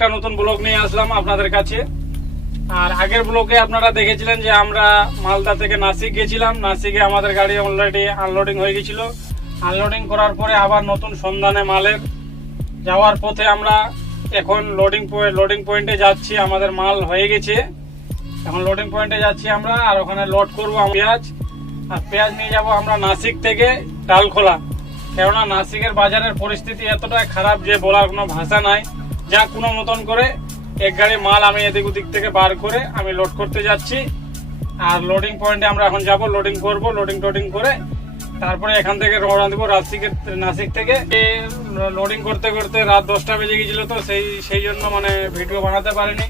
একটা নতুন ব্লগ নিয়ে আসলাম আপনাদের কাছে। আর আগের ব্লগে আপনারা দেখেছিলেন যে আমরা মালদা থেকে নাসিক গেছিলাম। নাসিকে আমাদের গাড়ি অলরেডি আনলোডিং হয়ে গেছিল। আনলোডিং করার পরে আবার নতুন সন্ধানে মালের যাওয়ার পথে আমরা এখন লোডিং পয়েন্টে যাচ্ছি। আমাদের মাল হয়ে গেছে, এখন লোডিং পয়েন্টে যাচ্ছি আমরা। আর ওখানে লোড করবো পেঁয়াজ। আর পেঁয়াজ নিয়ে যাব আমরা নাসিক থেকে ডালখোলা। কেননা নাসিকের বাজারের পরিস্থিতি এতটাই খারাপ যে বলার কোনো ভাষা নাই। যা কোনো মতন করে এক গাড়ি মাল আমি এদিক ওদিক থেকে বার করে আমি লোড করতে যাচ্ছি। আর লোডিং পয়েন্টে আমরা এখন যাব, লোডিং করব। লোডিং করে তারপরে এখান থেকে রওনা দেবো নাসিক থেকে। লোডিং করতে করতে রাত 10টা বেজে গেছিল, তো সেই জন্য মানে ভিডিও বানাতে পারিনি।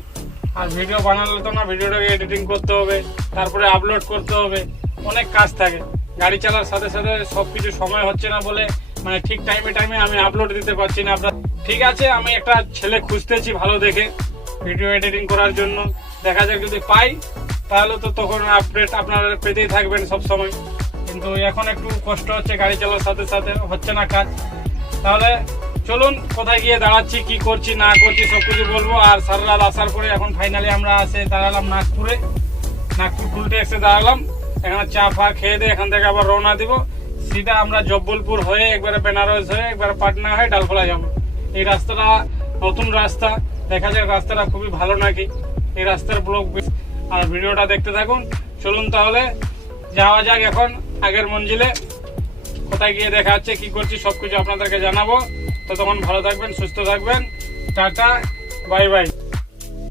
আর ভিডিও বানালে তো না, ভিডিওটাকে এডিটিং করতে হবে, তারপরে আপলোড করতে হবে, অনেক কাজ থাকে। গাড়ি চালার সাথে সাথে সবকিছু সময় হচ্ছে না বলে মানে ঠিক টাইমে আমি আপলোড দিতে পারছি না। আপনার ঠিক আছে, আমি একটা ছেলে খুঁজতেছি ভালো দেখে ভিডিও এডিটিং করার জন্য। দেখা যাক যদি পাই তাহলে তো তখন আপডেট আপনারা পেতেই থাকবেন সব সময়। কিন্তু এখন একটু কষ্ট হচ্ছে, গাড়ি চালার সাথে সাথে হচ্ছে না কাজ। তাহলে চলুন কোথায় গিয়ে দাঁড়াচ্ছি, কি করছি না করছি সবকিছু বলবো। আর সারা রাত আসার পরে এখন ফাইনালি আমরা দাঁড়ালাম নাগপুর টুলটে এসে দাঁড়ালাম। এখানে চা ফা খেয়ে দিয়ে এখান থেকে আবার রওনা দিব। সিধা আমরা জব্বলপুর হয়ে একবারে বেনারস হয়ে একবারে পাটনা হয়ে ডালখোলা যাব। এই রাস্তাটা নতুন রাস্তা, দেখা যাক রাস্তাটা খুবই ভালো নাকি। এই রাস্তার ব্লগ আর ভিডিওটা দেখতে থাকুন। চলুন তাহলে যাওয়া যাক এখন আগের মঞ্জিলে। কোথায় গিয়ে দেখা যাচ্ছে, কি করছি সবকিছু আপনাদেরকে জানাবো। তো তখন ভালো থাকবেন, সুস্থ থাকবেন। Tata, bye bye.